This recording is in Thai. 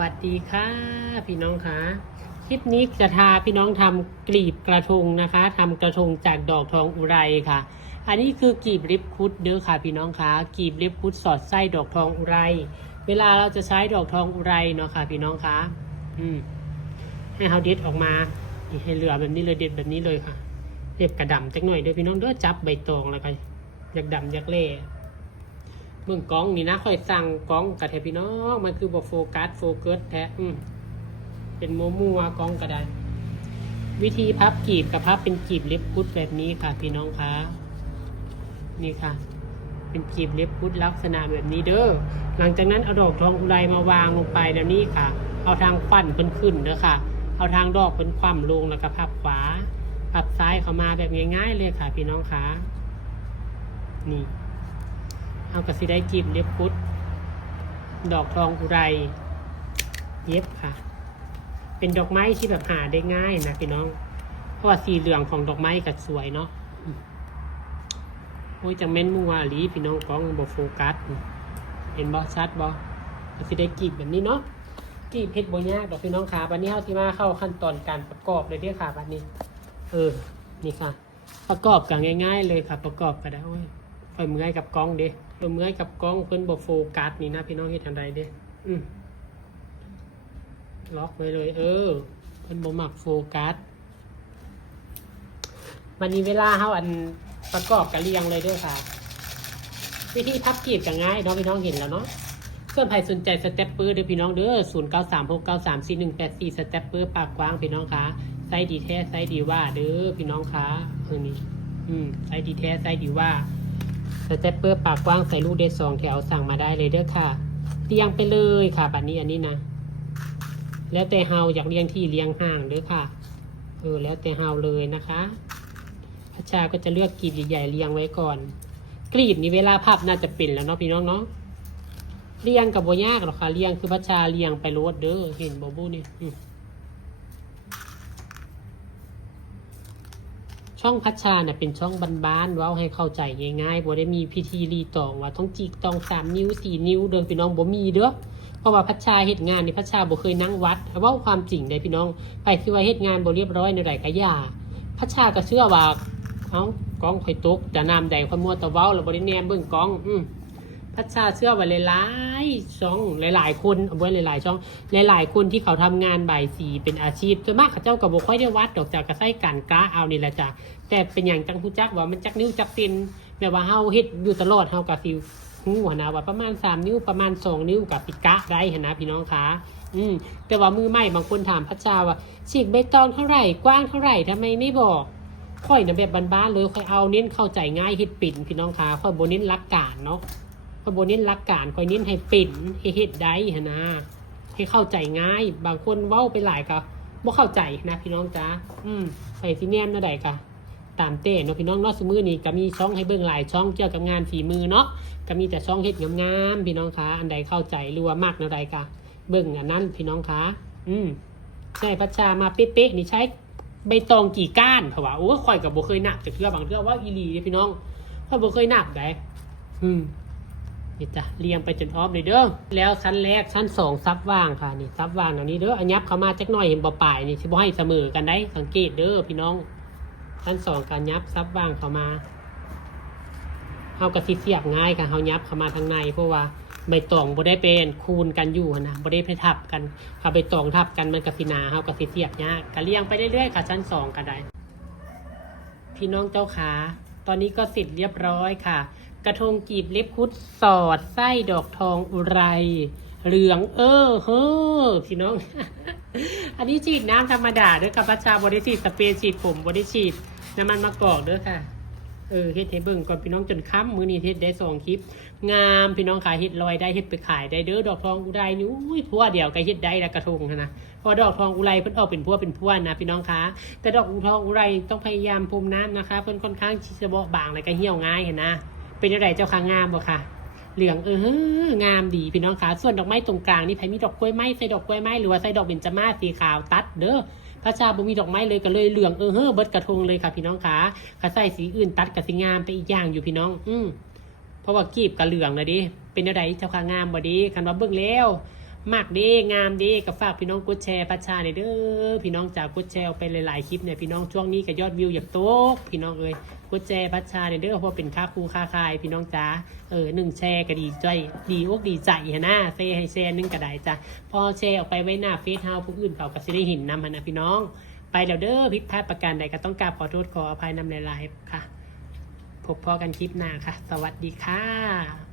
วัสดีค่ะพี่น้องคะคลิปนี้จะพาพี่น้องทำกลีบกระทงนะคะทำกระทงจากดอกทองอุไรค่ะอันนี้คือกลีบลิปคุดเด้อค่ะพี่น้องคะกลีบลิปคุดสอดไส้ดอกทองอุไรเวลาเราจะใช้ดอกทองอุไรเนาะค่ะพี่น้องคะให้เขาเด็ดออกมาให้เหลือแบบนี้เลยเด็ดแบบนี้เลยค่ะเด็ดกระดำจักหน่อยเด้อพี่น้องเด้อจับใบตองแล้วก็อยากดำอยากเล่เบื้องกล้องนี่นะค่อยสั่งกล้องกับแทพี่น้องมันคือบอกโฟกัสแท้เป็นมัวกล้องก็ได้วิธีพับกีบกับพับเป็นกีบเล็บพุดแบบนี้ค่ะพี่น้องคะนี่ค่ะเป็นกีบเล็บพุดลักษณะแบบนี้เด้อหลังจากนั้นเอาดอกทองอุไรมาวางลงไปแล้วนี่ค่ะเอาทางฟันขึ้นเด้อค่ะเอาทางดอกเป็นคว่ำลงแล้วก็พับขวาพับซ้ายเข้ามาแบบง่ายๆเลยค่ะพี่น้องคะนี่เอากระสีได้กีบเล็บพุดดอกทองอุไรเย็บค่ะเป็นดอกไม้ที่แบบหาได้ง่ายนะพี่น้องเพราะว่าสีเหลืองของดอกไม้ก็สวยเนาะโอ้ยจังแม่นมัวหลีพี่น้องกล้องบอโฟกัสเห็นบอชัดบอก็สิได้กีบแบบนี้เนาะกีบเพชรโบยากดอกพี่น้องขาบัดนี้เฮาสิมาเข้าขั้นตอนการประกอบเลยเด้อค่ะบัดนี้นี่ค่ะประกอบกันง่ายๆเลยค่ะประกอบก็ได้โอ้ยค่อยเมื่อยกับกล้องเด้เมื่อยกับกล้องเพิ่นบอโฟกัสนี่นะพี่น้องเฮ็ดจังไดเด้ล็อกไว้เลยเพิ่นบ่มักโฟกัสวันนี้เวลาเฮาอันประกอบกันเรียงเลยด้วยค่ะวิธีพับกีบก็ง่ายน้องพี่น้องเห็นแล้วเนาะส่วนใครสนใจสเต็ปเปอร์เด้อพี่น้องเด้อ0936934184สเต็ปเปอร์ปากกว้างพี่น้องคะไซส์ดีแท้ไซส์ดีว่าเด้อพี่น้องคะนี่ไซส์ดีแท้ไซส์ดีว่าสเต็ปเปอร์ปากกว้างใส่ลูกได้2แถวสั่งมาได้เลยเด้อค่ะเรียงไปเลยค่ะบัดนี้อันนี้นะแล้วแต่เฮาอยากเลี้ยงที่เลี้ยงห่างเด้อค่ะแล้วแต่เฮาเลยนะคะพัชชาก็จะเลือกกลีบใหญ่ๆเลี้ยงไว้ก่อนกลีบนี้เวลาพับน่าจะเป็นแล้วเนาะพี่น้องเนาะเลี้ยงกับโบยากหรอกค่ะเลี้ยงคือพัชชาเลี้ยงไปโรดเด้อเห็นโบบูนี่ช่องพัชชาเนี่ยเป็นช่องบ้านๆเว้าให้เข้าใจง่ายๆโบได้มีพิธีรีตองว่าต้องจิกตอง3 นิ้ว4 นิ้วเดินพี่น้องโบมีเด้อเพราะว่าพัชชาเฮ็ดงานนี่พัชชาบ่เคยนั่งวัดเว้าความจริงได้พี่น้องไปคือว่าเฮ็ดงานบ่เรียบร้อยในใดก็อย่าพัชชาก็เชื่อว่ากล้องข่อยตกแต่น้ำใดข่อยมัวแต่เว้าแล้วบ่ได้แนมเบิ่งกล้องพัชชาเชื่อว่าหลายๆช่องหลายๆคนเอาไว้หลายๆช่องหลายๆคนที่เขาทำงานบ่ายสีเป็นอาชีพส่วนมากเขาเจ้าก็บ่ค่อยได้วัดดอกจากกระไส้กันกะเอานี่แหละจ้ะแต่เป็นอย่างจังฮู้จักว่ามันจักนิ้วจักเซนแบบว่าเฮาเฮ็ดอยู่ตลอดเฮาก็สิหูนะว่าประมาณ3 นิ้วประมาณ2 นิ้วกับปิกะได้นะพี่น้องคะแต่ว่ามือใหม่บางคนถามพัชชาว่าฉีกใบตองเท่าไหร่กว้างเท่าไหร่ทำไมไม่บอกค่อยนะแบบบ้านๆเลยค่อยเอาเน้นเข้าใจง่ายเฮ็ดปิ่นพี่น้องคะค่อยบ่เน้นหลักการเนาะค่อยบ่เน้นหลักการค่อยเน้นให้ปิ่นให้เฮ็ดได้นะให้เข้าใจง่ายบางคนเว้าไปหลายก็บ่เข้าใจนะพี่น้องจ้าไปสิแนมนั่นใดก็ตามเต้เนาะพี่น้องเนาะสมือนี้ก็มีช่องให้เบิ่งหลายช่องเกี่ยวกับงานฝีมือเนาะก็มีแต่ช่องเฮ็ดงามๆพี่น้องคะอันใดเข้าใจหรือว่ามากนั่นใดก็เบิ่งอันนั้นพี่น้องคะใช่พัชชามาเป๊ะๆนี่ใช้ใบตองกี่ก้านเขาว่าโอ้ข่อยก็บ่เคยนับแต่เทื่อบางเทื่อว่าอีหลีพี่น้องข่อยบ่เคยนับได้นี่จ้ะเรียงไปจนออฟเลยเด้อแล้วชั้นแรกชั้น2ซับว่างค่ะนี่ซับว่างอันนี้เด้ออันยับเข้ามาจักหน่อยเห็นบ่ปลายนี่สิบ่ให้เสมอกันได้สังเกตเด้อพี่น้องชั้น2การยับซับว่างเข้ามาเฮาก็สิเสียบง่ายค่ะเฮายับเข้ามาทางในเพราะว่าใบตองบ่ได้เป็นคูณกันอยู่นะบ่ได้ไปทับกันถ้าใบตองทับกันมันก็สิหนาเฮาก็สิเสียบยากก็เรียงไปเรื่อยๆค่ะชั้น2ก็ได้พี่น้องเจ้าขาตอนนี้ก็เสร็จเรียบร้อยค่ะกระทงกีบเล็บพุดสอดไส้ดอกทองอุไรเหลืองพี่น้อง อันนี้ฉีดน้ำธรรมดาด้วยกับพัชชาบริฉีดสเปรย์ฉีดผมบริฉีดน้ำมันมะกอกด้วยค่ะเฮ็ดให้เบิ่งก่อนพี่น้องจนค้ำมือนี้เฮ็ดได้2 คลิปงามพี่น้องขายเฮ็ดลอยได้เฮ็ดไปขายได้เด้อดอกทองอุไรนี่อุ้ยพัวเดียวก็เฮ็ดได้ละกระทงนะพอดอกทองอุไรเพิ่นออกเป็นพัวนะพี่น้องคะแต่ดอกทองอุไรต้องพยายามพรมน้ำนะคะเพิ่นค่อนข้างที่จะเบาบางแล้วก็เหี่ยวง่ายเห็นนะเป็นอะไรเจ้าค่ะงามบ่ค่ะเหลืองงามดีพี่น้องคะส่วนดอกไม้ตรงกลางนี่ไผมีดอกกล้วยไม้ใส่ดอกกล้วยไม้หรือว่าใส่ดอกเบญจมาศสีขาวตัดเด้อพระชาบ่มีดอกไม้เลยก็เลยเหลืองเบิดกระทงเลยค่ะพี่น้องคะถ้าใส่สีอื่นตัดก็สิงามไปอีกอย่างอยู่พี่น้องเพราะว่ากีบกับเหลืองนะดิเป็นอะไรเจ้าค่ะงามบ่ดีคันว่าเบิ่งแล้ว มากเด้งามเด้ก็ฝากพี่น้องกดแชร์พัชชาเด้อพี่น้องจากกดแชร์ไปหลายๆคลิปเนี่ยพี่น้องช่วงนี้ก็ยอดวิวอยากโตกพี่น้องเอ้ยกดแชร์พัชชาเด้อเพราะเป็นค่าครูค่าคายพี่น้องจ้า1 แชร์ก็ดีใจดีอกดีใจฮะนะแชร์ให้แชร์1ก็ได้จ้ะพอแชร์ออกไปไว้หน้าเฟซเฮาผู้อื่นเขาก็สิได้เห็นนำนะพี่น้องไปแล้วเด้อผิดพลาดประการใดก็ต้องกราบขอโทษขออภัยนำหลายๆค่ะพบพอกันคลิปหน้าค่ะสวัสดีค่ะ